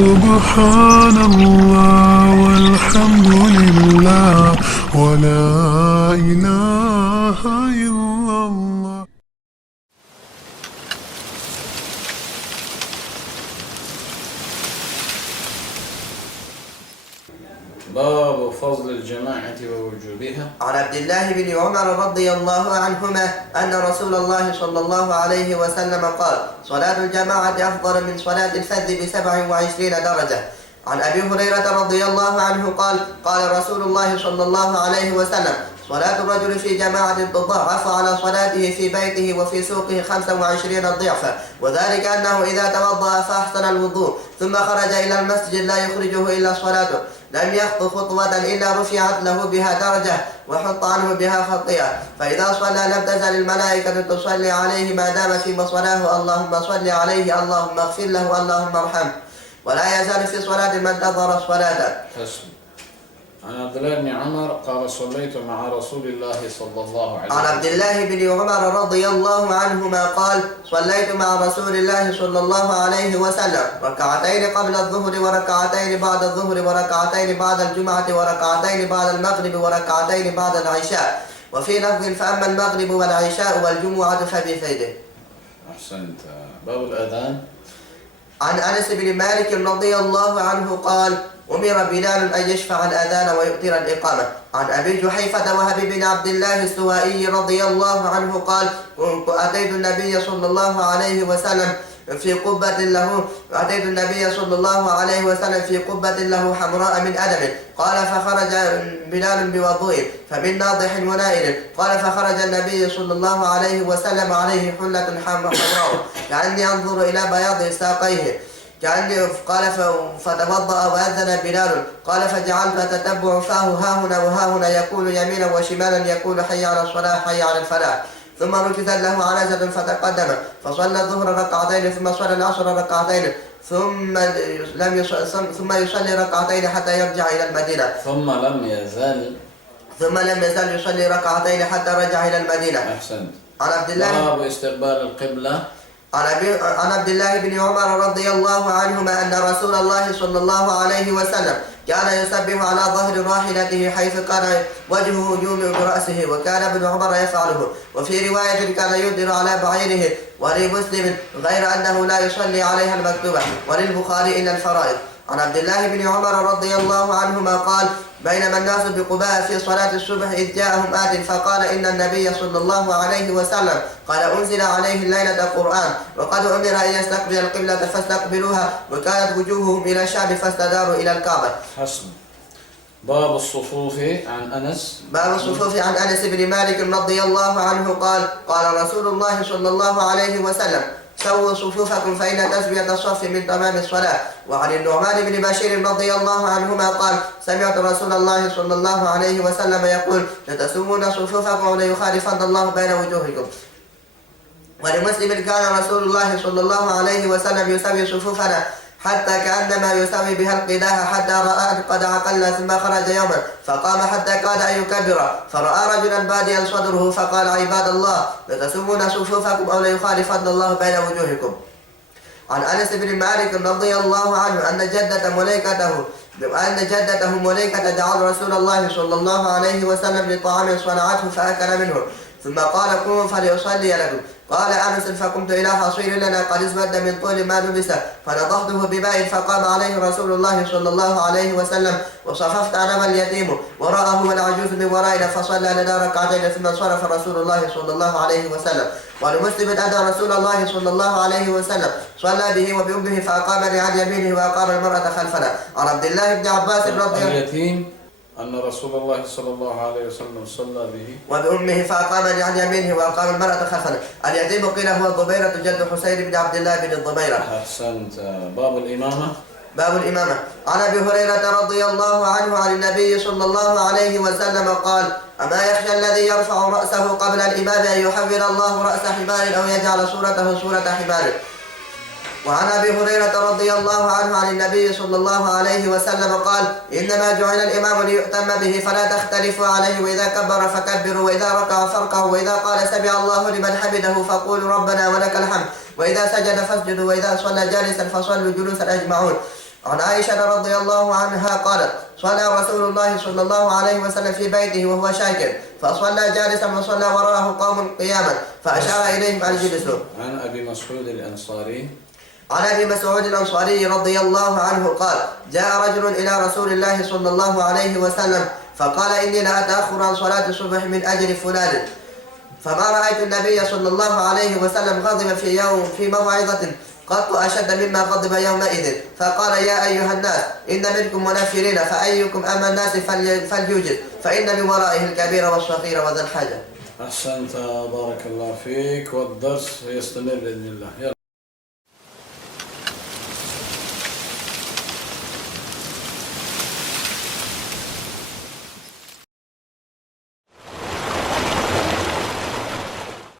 سبحان الله والحمد لله ولا إله إلا الله. باب فضل الجماعة ووجوبها. عن عبد الله بن عمر رضي الله عنهما أن رسول الله صلى الله عليه وسلم قال: صلاة الجماعة أفضل من صلاة الفذ ب27 درجة. عن أبي هريرة رضي الله عنه قال: قال رسول الله صلى الله عليه وسلم: صلاة الرجل في جماعة تضاعف على صلاته في بيته وفي سوقه 25 ضعفا، وذلك أنه إذا توضأ فأحسن الوضوء ثم خرج إلى المسجد لا يخرجه إلا صلاته لم يخطو خطوة إلا رفعت له بها درجة وحط عنه بها خطيئة، فإذا صلى لم تزل الملائكة تصلي عليه ما دام في مصلاه: اللهم صل عليه، اللهم اغفر له، اللهم ارحمه، ولا يزال في صلاة من انتظر الصلاة. عن عبد الله بن عمر قال: صليت مع رسول الله صلى الله عليه وسلم. عن عبد الله بن عمر رضي الله عنهما قال: صليت مع رسول الله صلى الله عليه وسلم ركعتين قبل الظهر وركعتين بعد الظهر وركعتين بعد الجمعة وركعتين بعد المغرب وركعتين بعد العشاء، وفي لفظ: فأما المغرب والعشاء والجمعة فبفيده. أحسنت. باب الأذان. عن أنس بن مالك رضي الله عنه قال: أمر بلال أن يشفع الأذان ويؤتر الإقامة. عن أبي جحيفة وهب بن عبد الله السوائي رضي الله عنه قال: كنت أتيت النبي صلى الله عليه وسلم في قبة له حمراء من أدم. قال: فخرج بلال بوضوء فمن ناضح ونائل. قال: فخرج النبي صلى الله عليه وسلم عليه حلة حمراء كأني أنظر إلى بياض ساقيه. قال: فتوضأ وأذن بلال. قال: فجعلت أتتبع فاه هاهنا وهاهنا يقول يمينا وشمالا يقول: حي على الصلاة، حي على الفلاح. ثم ركزت له عنزة فتقدم فصلى الظهر ركعتين ثم صلى العصر ركعتين ثم يصلي ركعتين حتى يرجع إلى المدينة. ثم لم يزل يصلي ركعتين حتى رجع إلى المدينة. أحسنت. عن عبد الله باب استقبال القبلة. عن عبد الله بن عمر رضي الله عنهما أن رسول الله صلى الله عليه وسلم كان يسبح على ظهر راحلته حيث كان وجهه يومئ برأسه، وكان ابن عمر يفعله. وفي رواية: كان يدر على بعيره. ولمسلم: غير أنه لا يصلي عليها المكتوبة. وللبخاري: إلا الفرائض. عن عبد الله بن عمر رضي الله عنهما قال: بينما الناس بقباء في صلاة الصبح إذ جاءهم آت فقال: إن النبي صلى الله عليه وسلم قال: أنزل عليه الليلة القرآن وقد أمر أن يستقبل القبلة فاستقبلوها، وكانت وجوههم إلى الشام فاستداروا إلى الكعبة. حسن. باب الصفوف. عن أنس. باب الصفوف. عن أنس بن مالك رضي الله عنه قال: قال رسول الله صلى الله عليه وسلم: سووا صفوفكم فإن تسوية الصف من تمام الصلاة. وعن النعمان بن بشير رضي الله عنهما قال: سمعت رسول الله صلى الله عليه وسلم يقول: لتسوون صفوفكم وليخالفن الله بين وجوهكم. ولمسلم: كان رسول الله صلى الله عليه وسلم يسوي صفوفنا حتى كأنما يسوي بها القداح، حتى رأى قد عقلنا، ثم خرج يوما فقام حتى كاد أن يكبر، فرأى رجلا باديا صدره فقال: عباد الله، لتسوون صفوفكم أو ليخالفن الله بين وجوهكم. عن أنس بن مالك رضي الله عنه أن جدته مليكة دعت رسول الله صلى الله عليه وسلم لطعام صنعته فأكل منه، ثم قال: قوموا فليصلي لكم. قال أنس: فقمت إلى حصير لنا قد اسود من طول ما لبس فنضحته بماء، فقام عليه رسول الله صلى الله عليه وسلم، وصففت أنا واليتيم وراءه والعجوز من ورائنا، فصلى لنا ركعتين ثم انصرف رسول الله صلى الله عليه وسلم. ولمسلم أن رسول الله صلى الله عليه وسلم صلى به وبأمه فأقامني عن يمينه وأقام المرأة خلفنا. عن عبد الله بن عباس رضي الله عنه أن رسول الله صلى الله عليه وسلم صلى به وبأمه فأقامني عن يمينه وأقام المرأة خلفنا. اليتيم قيل هو الضبيرة جد حسين بن عبد الله بن الضبيرة. أحسنت. باب الإمامة. باب الإمامة. عن أبي هريرة رضي الله عنه عن النبي صلى الله عليه وسلم قال: أما يخشى الذي يرفع رأسه قبل الإمام أن يحول الله رأس حمار أو يجعل صورته صورة حمار. وعن أبي هريرة رضي الله عنه عن النبي صلى الله عليه وسلم قال: إنما جعل الإمام ليؤتم به فلا تختلفوا عليه، وإذا كبر فكبروا، وإذا ركع فاركعوا، وإذا قال سمع الله لمن حمده فقولوا ربنا ولك الحمد، وإذا سجد فاسجدوا، وإذا صلى جالسا فصلوا جلوسا أجمعون. عن عائشة رضي الله عنها قالت صلى رسول الله صلى الله عليه وسلم في بيته وهو شاكر فصلى جالسا وصلى وراءه قوم قياما فأشار إليهم أن يجلسوا. عن أبي مسعود الأنصاري عن أبي مسعود الأنصاري رضي الله عنه قال جاء رجل إلى رسول الله صلى الله عليه وسلم فقال إني لا أتأخر عن صلاة الصبح من أجل فلان فما رأيت النبي صلى الله عليه وسلم غضب في موعظة قط أشد مما غضب يومئذ فقال يا أيها الناس إن منكم منفرين فأيكم أما الناس فليوجد فإن من ورائه الكبير والصغير وذا الحاجة. أحسنت بارك الله فيك والدرس يستمر بإذن الله.